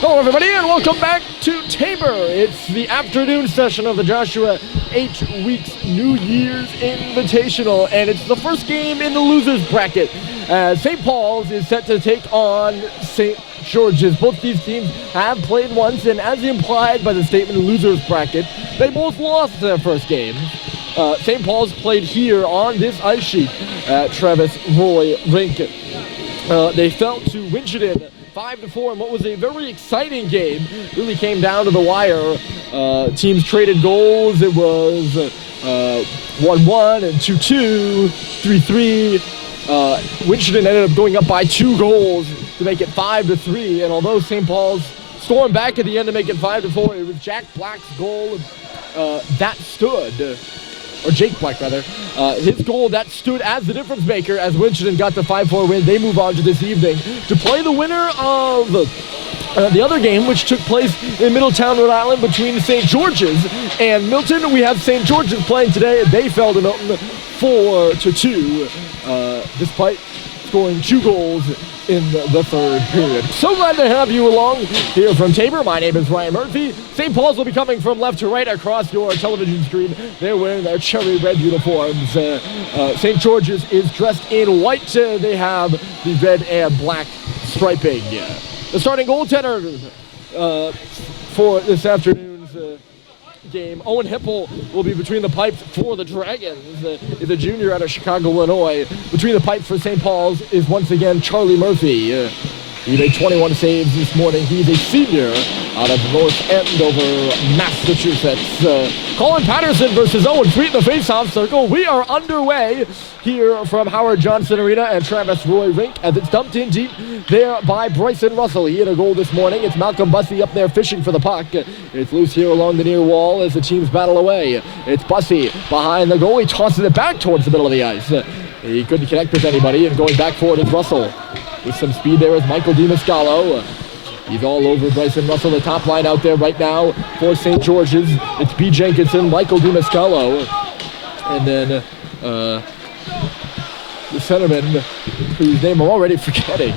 Hello everybody and welcome back to Tabor. It's the afternoon session of the Joshua 8 Weeks New Year's Invitational, and it's the first game in the losers bracket. St. Paul's is set to take on St. George's. Both these teams have played once, and as implied by the statement losers bracket, they both lost their first games. St. Paul's played here on this ice sheet at Travis Roy Rink. They fell to Winchendon 5-4 in what was a very exciting game. Really came down to the wire. Teams traded goals. It was 1-1 and 2-2, 3-3. Winchendon ended up going up by 2 goals to make it 5-3. And although St. Paul's stormed back at the end to make it 5-4, it was Jack Black's goal that stood. Or Jake Black, rather. His goal that stood as the difference maker as Winchendon got the 5-4 win. They move on to this evening to play the winner of the other game, which took place in Middletown, Rhode Island, between St. George's and Milton. We have St. George's playing today, and they fell to Milton 4-2, despite scoring 2 goals in the third period. So glad to have you along here from Tabor. My name is Ryan Murphy. St. Paul's will be coming from left to right across your television screen. They're wearing their cherry red uniforms. St. George's is dressed in white. They have the red and black striping. The starting goaltender for this afternoon's game, Owen Hippel, will be between the pipes for the Dragons. Is a junior out of Chicago, Illinois. Between the pipes for St. Paul's is once again Charlie Murphy. He made 21 saves this morning. He's a senior out of North Andover, Massachusetts. Colin Patterson versus Owen Sweet in the face-off circle. We are underway here from Howard Johnson Arena and Travis Roy Rink as it's dumped in deep there by Bryson Russell. He hit a goal this morning. It's Malcolm Bussey up there fishing for the puck. It's loose here along the near wall as the teams battle away. It's Bussey behind the goal. He tosses it back towards the middle of the ice. He couldn't connect with anybody, and going back forward is Russell. With some speed there is Michael DiMascalo. He's all over Bryson Russell. The top line out there right now for St. George's. It's B. Jenkinson, Michael DiMascalo, and then the centerman, whose name I'm already forgetting.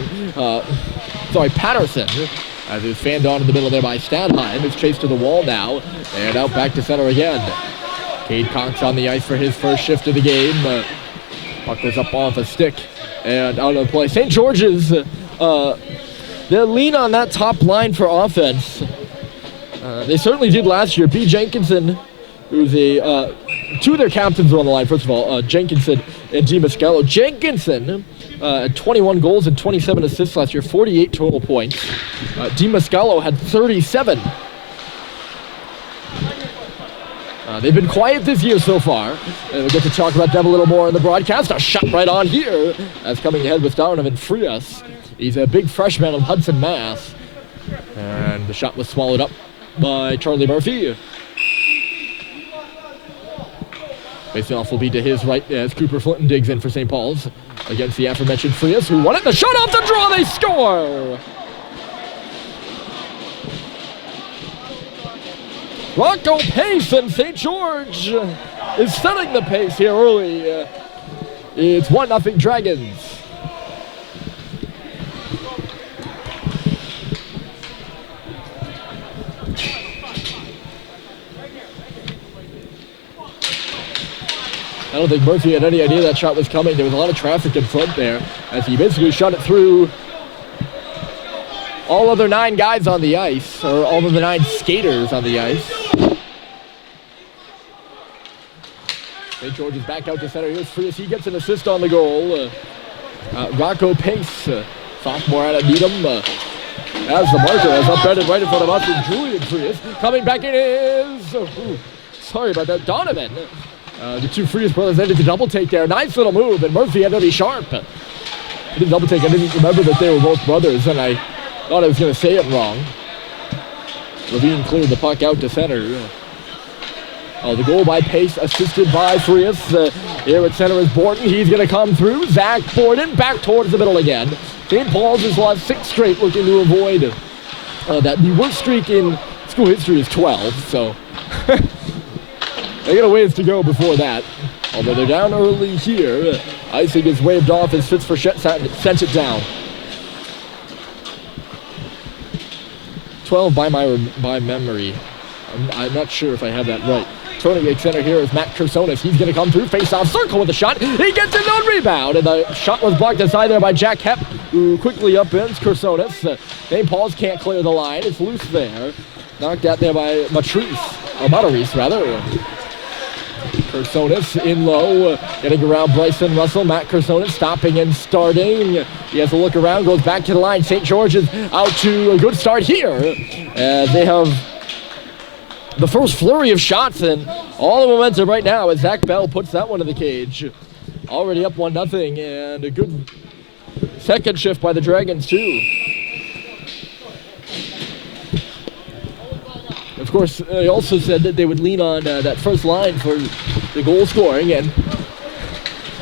Patterson. As he was fanned on in the middle there by Stadheim. It's chased to the wall now, and out back to center again. Cade Cox on the ice for his first shift of the game. Puck goes up off a stick and out of play. St. George's, they'll lean on that top line for offense. They certainly did last year. B. Jenkinson, who's two of their captains are on the line. First of all, Jenkinson and DiMascalo. Jenkinson had 21 goals and 27 assists last year, 48 total points. DiMascalo had 37. They've been quiet this year so far, and we'll get to talk about them a little more in the broadcast. A shot right on here, as coming ahead with Donovan Frias. He's a big freshman of Hudson, Mass. And the shot was swallowed up by Charlie Murphy. Facing off will be to his right as Cooper Flinton digs in for St. Paul's against the aforementioned Frias, who won it. The shot off the draw, they score! Rocco Pace and St. George is setting the pace here early. It's 1-0 Dragons. I don't think Murphy had any idea that shot was coming. There was a lot of traffic in front there as he basically shot it through all other 9 guys on the ice, or all of the 9 skaters on the ice. St. George is back out to center. Here's Frias. He gets an assist on the goal. Rocco Pace, sophomore out of Needham, as the marker is upended right in front of us. And Julian Frias coming back in is, sorry about that, Donovan. The two Frias brothers ended the double take there. Nice little move, and Murphy had to be sharp. He didn't double take. I didn't remember that they were both brothers, and I thought I was going to say it wrong. Levine cleared the puck out to center. The goal by Pace, assisted by Frias. Here at center is Borden. He's going to come through. Zach Borden back towards the middle again. St. Paul's has lost 6 straight, looking to avoid that. The worst streak in school history is 12, so they got a ways to go before that. Although they're down early here. Icing is waved off as Fitz Frechette sent it down. 12 by memory. I'm not sure if I have that right. Turning the center here is Matt Kersonis. He's going to come through, face-off circle with a shot. He gets his own rebound, and the shot was blocked aside there by Jack Hepp, who quickly upends Kersonis. St. Paul's can't clear the line. It's loose there. Knocked out there by Matarese, rather. Kersonis in low, getting around Bryson Russell. Matt Kersonis stopping and starting. He has a look around, goes back to the line. St. George's out to a good start here. They have the first flurry of shots, and all the momentum right now as Zach Bell puts that one in the cage. Already up 1-0, and a good second shift by the Dragons, too. Of course, they also said that they would lean on that first line for the goal scoring, and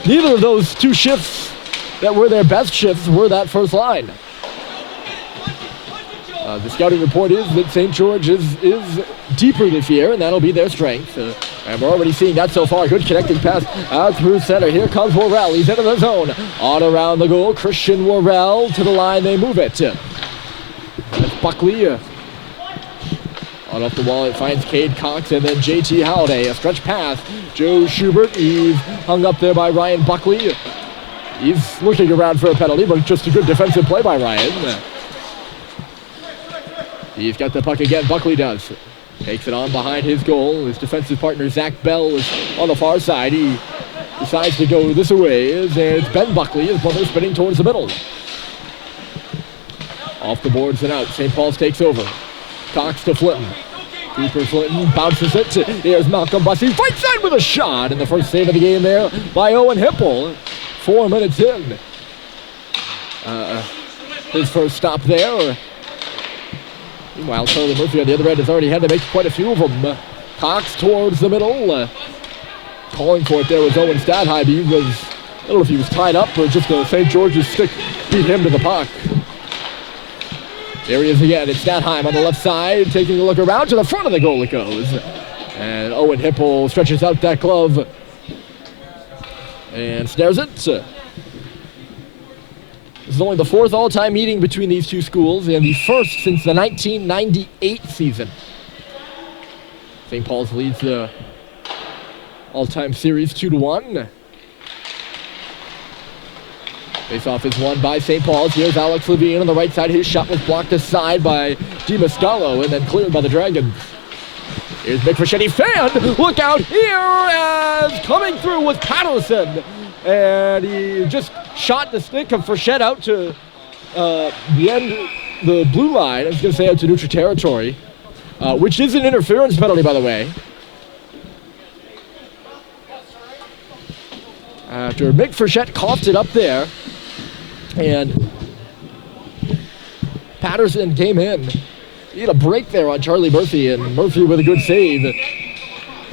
neither of those two shifts that were their best shifts were that first line. The scouting report is that St. George is deeper this year, and that'll be their strength. And we're already seeing that so far. Good connecting pass out through center. Here comes Worrell. He's into the zone. On around the goal. Christian Worrell to the line. They move it. That's Buckley. On off the wall, it finds Cade Cox and then JT Halliday. A stretch pass. Joe Schubert. He's hung up there by Ryan Buckley. He's looking around for a penalty, but just a good defensive play by Ryan. He's got the puck again. Buckley does. Takes it on behind his goal. His defensive partner, Zach Bell, is on the far side. He decides to go this way. It's Ben Buckley, his brother, spinning towards the middle. Off the boards and out. St. Paul's takes over. Cox to Flinton. Cooper Flinton bounces it. Here's Malcolm Bussey. Fight side with a shot. And the first save of the game there by Owen Hipple. 4 minutes in. His first stop there. Meanwhile, Charlie Murphy on the other end has already had to make quite a few of them. Cox towards the middle. Calling for it there was Owen Stadheim. I don't know if he was tied up or just a St. George's stick beat him to the puck. There he is again. It's Stadheim on the left side, taking a look around. To the front of the goal it goes. And Owen Hipple stretches out that glove and snares it. This is only the fourth all-time meeting between these two schools and the first since the 1998 season. St. Paul's leads the all-time series 2-1. Face-off is won by St. Paul's. Here's Alex Levine on the right side. His shot was blocked aside by DiMascalo and then cleared by the Dragons. Here's Mick Fischetti. Fan! Look out here as coming through was Patterson. And he just shot the stick of Frechette out to the blue line. I was going to say out to neutral territory, which is an interference penalty, by the way. After Mick Frechette coughed it up there, and Patterson came in. He had a break there on Charlie Murphy, and Murphy with a good save.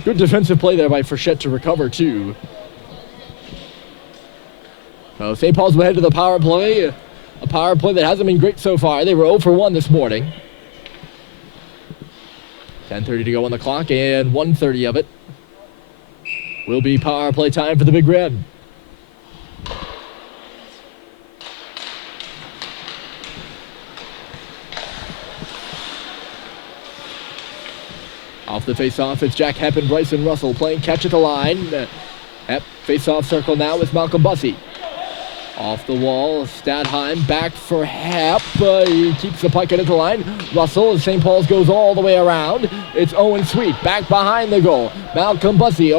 Good defensive play there by Frechette to recover, too. So St. Paul's will head to the power play. A power play that hasn't been great so far. They were 0 for 1 this morning. 10:30 to go on the clock, and 1:30 of it will be power play time for the Big Red. Off the face-off, it's Jack Hepp and Bryson Russell playing catch at the line. Hepp, face-off circle now with Malcolm Bussey. Off the wall, Stadheim back for Hepp. He keeps the puck into the line. Russell, and St. Paul's goes all the way around. It's Owen Sweet back behind the goal. Malcolm Bussey,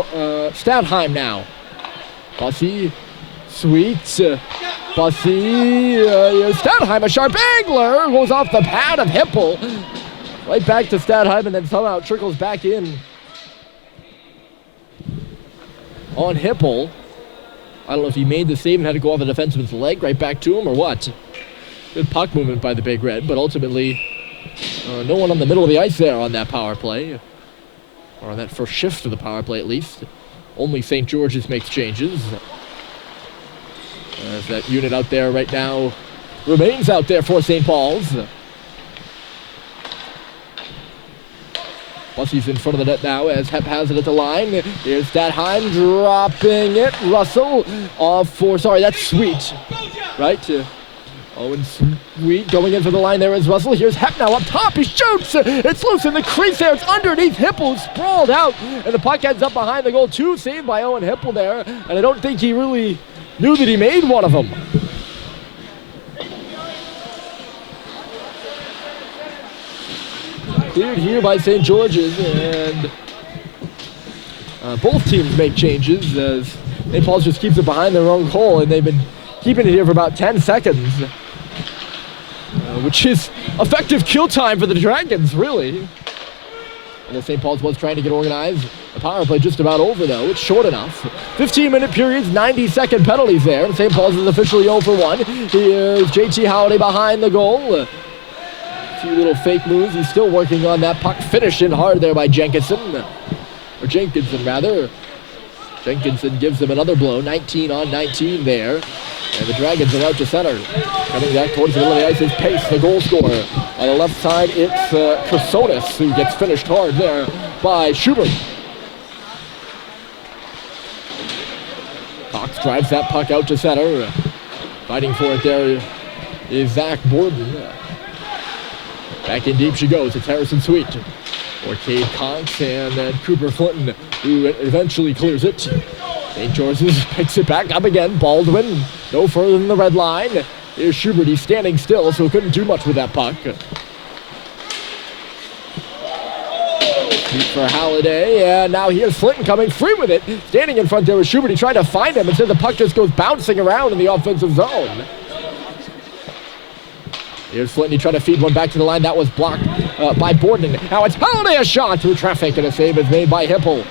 Stadheim now. Bussey, Sweet, Bussey, Stadheim, a sharp angler, goes off the pad of Hipple. Right back to Stadheim and then somehow trickles back in on Hipple. I don't know if he made the save and had to go off the defenseman's leg right back to him or what. Good puck movement by the Big Red, but ultimately no one on the middle of the ice there on that power play. Or on that first shift of the power play at least. Only St. George's makes changes. As that unit out there right now remains out there for St. Paul's. Bussey's in front of the net now as Hepp has it at the line. Here's Stadheim dropping it. Russell off for, sorry, that's Sweet, right? Owen Sweet going in for the line there as Russell. Here's Hep now up top. He shoots. It's loose in the crease there. It's underneath Hippel, sprawled out. And the puck ends up behind the goal. 2 saved by Owen Hippel there. And I don't think he really knew that he made one of them. Cleared here by St. George's. And both teams make changes as St. Paul's just keeps it behind their own goal. And they've been keeping it here for about 10 seconds. Which is effective kill time for the Dragons, really. And St. Paul's was trying to get organized. The power play just about over, though. It's short enough. 15-minute periods, 90-second penalties there. And St. Paul's is officially 0 for 1. Here's JT Holiday behind the goal. A few little fake moves. He's still working on that puck. Finished in hard there by Jenkinson. Or Jenkinson, rather. Jenkinson gives him another blow. 19 on 19 there. And the Dragons are out to center. Coming back towards the middle of the ice is Pace, the goal scorer. On the left side, it's Kersonis, who gets finished hard there by Schubert. Cox drives that puck out to center. Fighting for it there is Zach Borden. Back in deep she goes. It's Harrison Sweet. Or Cade Cox and then Cooper Flinton, who eventually clears it. St. George's picks it back up again. Baldwin, no further than the red line. Here's Schubert. He's standing still, so couldn't do much with that puck. Deep for Halliday, and now here's Flinton coming free with it. Standing in front there with Schubert. He tried to find him. Instead, the puck just goes bouncing around in the offensive zone. Here's Flinton. He tried to feed one back to the line. That was blocked by Borden. Now it's Halliday, a shot through traffic, and a save is made by Hippel.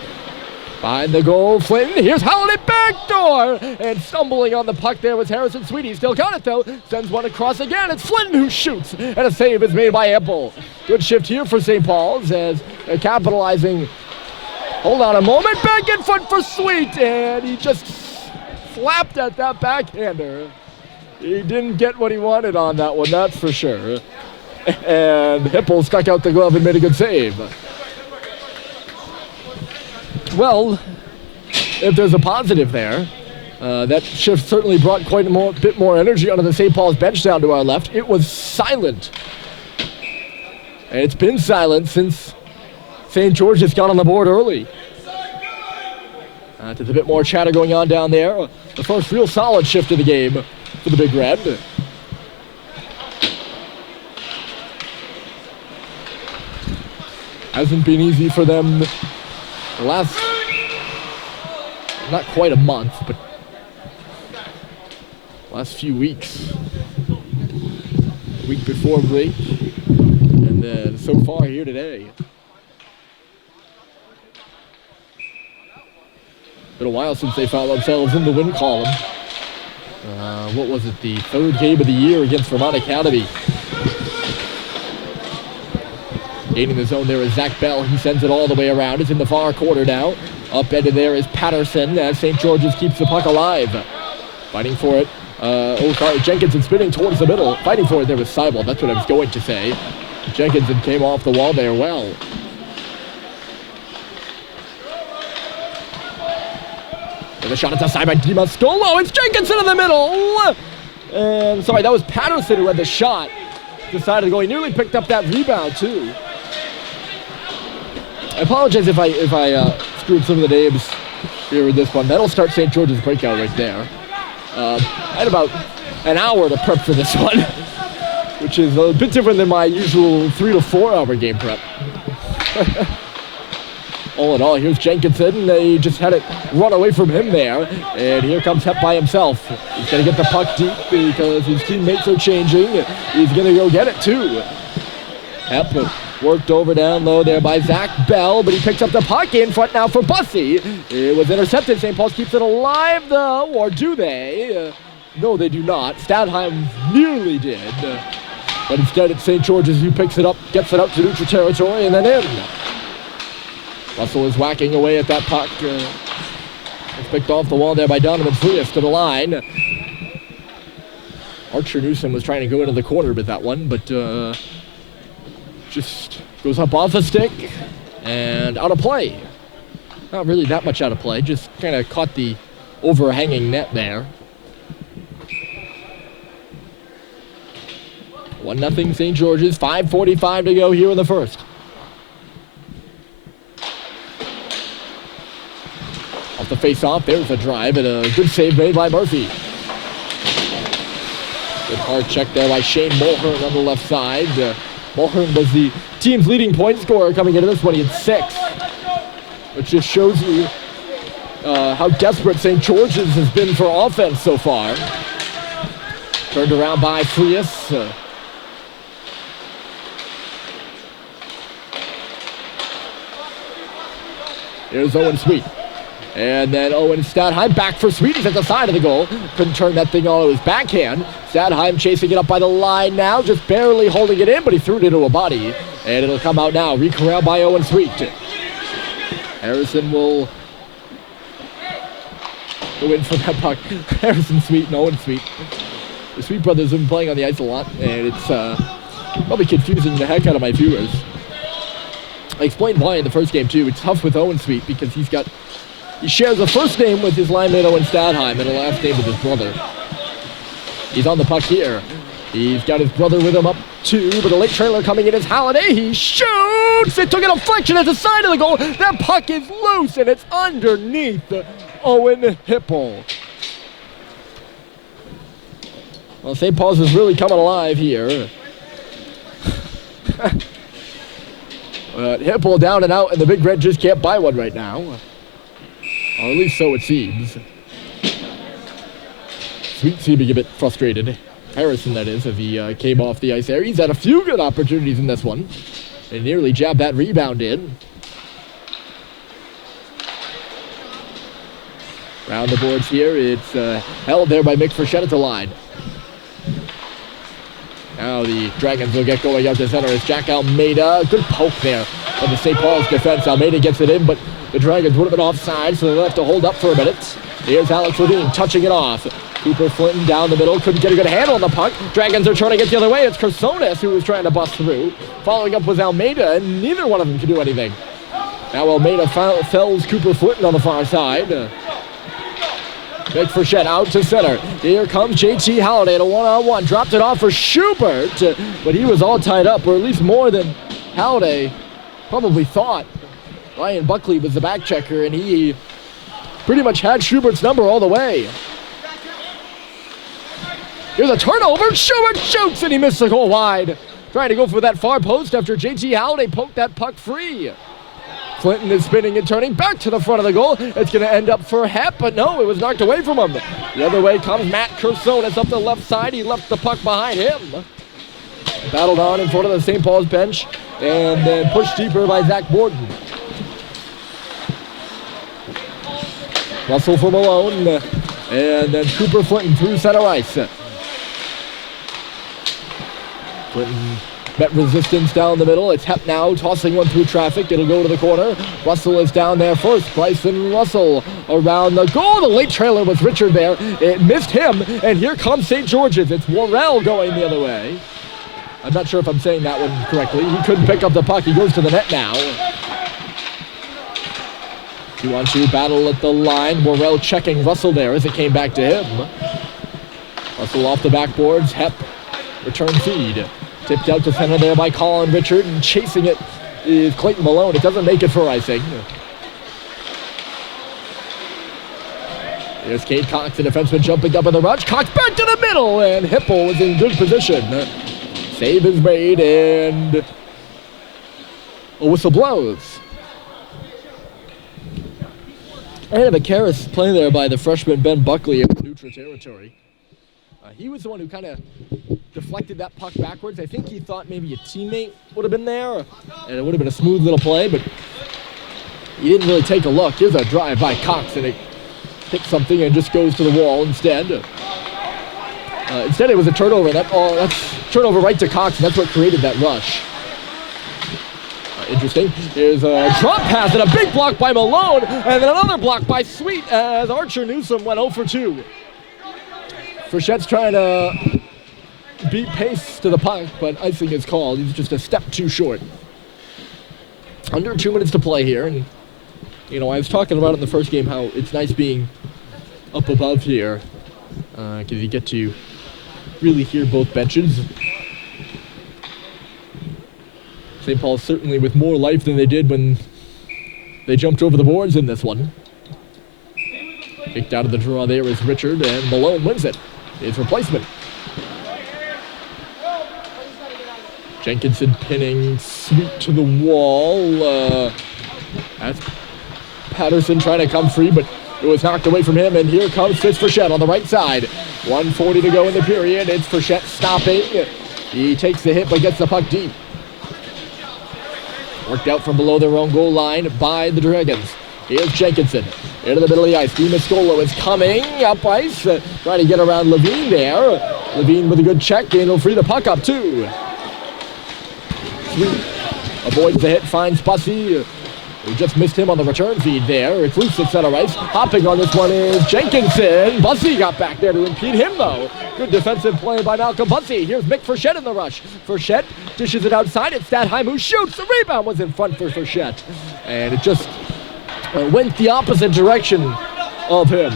Behind the goal, Flinton. Here's Halliday, backdoor! And stumbling on the puck there was Harrison Sweet. He still got it, though. Sends one across again. It's Flinton who shoots, and a save is made by Hippel. Good shift here for St. Paul's as they're capitalizing. Hold on a moment. Back in front for Sweet, and he just slapped at that backhander. He didn't get what he wanted on that one, that's for sure. And Hippel stuck out the glove and made a good save. Well, if there's a positive there, that shift certainly brought quite a bit more energy onto the St. Paul's bench down to our left. It was silent. And it's been silent since St. George's got on the board early. There's a bit more chatter going on down there. The first real solid shift of the game for the Big Red. Hasn't been easy for them the last, not quite a month, but last few weeks. Week before break, and then so far here today. Been a while since they found themselves in the win column. What was it, the third game of the year against Vermont Academy. Gaining the zone there is Zach Bell. He sends it all the way around. It's in the far corner now. Up ended there is Patterson as St. George's keeps the puck alive. Fighting for it. Jenkinson spinning towards the middle. Fighting for it there was Seibel. That's what I was going to say. Jenkinson came off the wall there well. And the shot is aside by Dimascolo. It's Jenkinson in the middle. And sorry, that was Patterson who had the shot. Decided to go. He nearly picked up that rebound too. I apologize if I screwed some of the names here with this one. That'll start St. George's breakout right there. I had about an hour to prep for this one, which is a bit different than my usual 3 to 4 hour game prep. All in all, here's Jenkinson. They just had it run away from him there. And here comes Hep by himself. He's going to get the puck deep because his teammates are changing. He's going to go get it too. Hep worked over down low there by Zach Bell, but he picks up the puck in front now for Bussey. It was intercepted. St. Paul's keeps it alive though, or do they? No, they do not. Stadheim nearly did. But instead it's St. George's who picks it up, gets it up to neutral territory, and then in. Russell is whacking away at that puck. It's picked off the wall there by Donovan Frias to the line. Archer Newsom was trying to go into the corner with that one, but just goes up off the stick and out of play. Not really that much out of play, just kind of caught the overhanging net there. 1-0 St. George's. 5:45 to go here in the first. Off the face-off, there's a drive and a good save made by Murphy. Good hard check there by Shane Mulhern on the left side. Mulhern was the team's leading point scorer coming into this one. He had 6, which just shows you how desperate St. George's has been for offense so far. Turned around by Frias. Here's Owen Sweet. And then Owen Stadheim back for Sweet. He's at the side of the goal. Couldn't turn that thing on to his backhand. Stadheim chasing it up by the line now, just barely holding it in, but he threw it into a body. And it'll come out now. Recorralled by Owen Sweet. Harrison will go in for that puck. Harrison Sweet and Owen Sweet. The Sweet brothers have been playing on the ice a lot, and it's probably confusing the heck out of my viewers. I explained why in the first game, too. It's tough with Owen Sweet because he shares a first name with his linemate Owen Stadheim and a last name with his brother. He's on the puck here. He's got his brother with him up too, but a late trailer coming in is Halliday. He shoots! It took a deflection at the side of the goal. That puck is loose and it's underneath Owen Hipple. Well, St. Paul's is really coming alive here. But Hipple down and out, and the Big Red just can't buy one right now. Or at least so it seems. Sweet seeming a bit frustrated. Harrison, that is, as he came off the ice there. He's had a few good opportunities in this one. And nearly jabbed that rebound in. Round the boards here. It's held there by Mick Frechette at the line. Now the Dragons will get going out to center as Jack Almeida. Good poke there from the St. Paul's defense. Almeida gets it in, but the Dragons would have been offside, so they'll have to hold up for a minute. Here's Alex Levine touching it off. Cooper Flinton down the middle. Couldn't get a good handle on the puck. Dragons are trying to get the other way. It's Kersonis who was trying to bust through. Following up was Almeida, and neither one of them can do anything. Now Almeida fells Cooper Flinton on the far side. Mick Frechette out to center. Here comes JT Halliday at a one-on-one. Dropped it off for Schubert, but he was all tied up, or at least more than Halliday probably thought. Ryan Buckley was the back checker, and he pretty much had Schubert's number all the way. Here's a turnover. Schubert shoots, and he missed the goal wide. Trying to go for that far post after JT Halliday poked that puck free. Clinton is spinning and turning back to the front of the goal. It's going to end up for Hep, but no, it was knocked away from him. The other way comes Matt Kersonis up the left side. He left the puck behind him. Battled on in front of the St. Paul's bench and then pushed deeper by Zach Borden. Russell for Malone, and then Cooper Flinton through center ice. Clinton met resistance down the middle. It's Hep now tossing one through traffic. It'll go to the corner. Russell is down there first. Bryson Russell around the goal. The late trailer was Richard there. It missed him, and here comes St. George's. It's Worrell going the other way. I'm not sure if I'm saying that one correctly. He couldn't pick up the puck. He goes to the net now. 2-on-2 battle at the line. Worrell checking Russell there as it came back to him. Russell off the backboards. Hep return feed. Tipped out to center there by Colin Richard, and chasing it is Clayton Malone. It doesn't make it for icing. Here's Cade Cox, the defenseman, jumping up in the rush. Cox back to the middle, and Hipple was in good position. Save is made, and a whistle blows. And a careless play there by the freshman Ben Buckley in neutral territory. He was the one who kind of deflected that puck backwards. I think he thought maybe a teammate would have been there, and it would have been a smooth little play, but he didn't really take a look. Here's a drive by Cox, and it hits something and just goes to the wall instead. Instead, it was a turnover. That's turnover right to Cox, and that's what created that rush. Interesting. Here's a drop pass and a big block by Malone, and then another block by Sweet as Archer Newsom went 0 for 2. Frechette's trying to beat pace to the puck, but icing is called. He's just a step too short. Under 2 minutes to play here, and I was talking about in the first game how it's nice being up above here because you get to really hear both benches. St. Paul certainly with more life than they did when they jumped over the boards in this one. Kicked out of the draw there is Richard, and Malone wins it. His replacement. Jenkinson pinning, sweep to the wall. That's Patterson trying to come free, but it was knocked away from him, and here comes Fitz Frechette on the right side. 1:40 to go in the period. It's Frechette stopping. He takes the hit, but gets the puck deep. Worked out from below their own goal line by the Dragons. Here's Jenkinson into the middle of the ice. DiMascolo is coming up ice, trying to get around Levine there. Levine with a good check, and he'll free the puck up too. Sweet avoids the hit, finds Bussey. We just missed him on the return feed there. It's loose at center ice. Hopping on this one is Jenkinson. Bussey got back there to impede him, though. Good defensive play by Malcolm Bussey. Here's Mick Frechette in the rush. Frechette dishes it outside. It's Stadheim who shoots. The rebound was in front for Frechette. And it just went the opposite direction of him,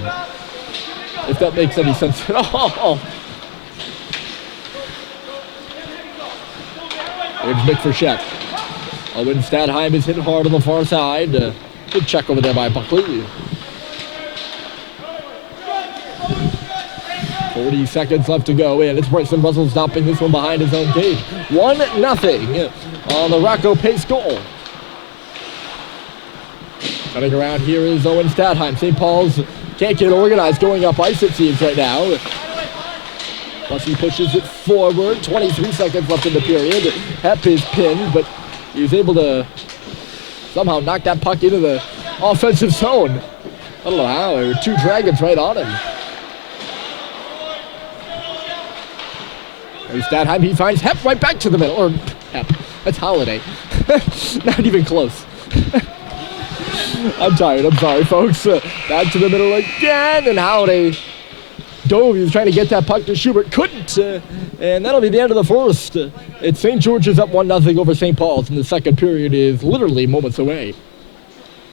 if that makes any sense at all. Here's Mick Frechette. Owen Stadheim is hit hard on the far side. Good check over there by Buckley. 40 seconds left to go, and it's Bryson Russell stopping this one behind his own cage. 1-0 on the Rocco Pace goal. Cutting around here is Owen Stadheim. St. Paul's can't get organized going up ice, it seems, right now. Bussey pushes it forward. 23 seconds left in the period. Hep is pinned, but he was able to somehow knock that puck into the offensive zone. I don't know how. There were two Dragons right on him. There's Stadheim. He finds Hep right back to the middle. Or Hep. That's Holiday. Not even close. I'm tired. I'm sorry, folks. Back to the middle again. And Holiday dove. He was trying to get that puck to Schubert. Couldn't. And that'll be the end of the first. It's St. George's up 1-0 over St. Paul's. And the second period is literally moments away.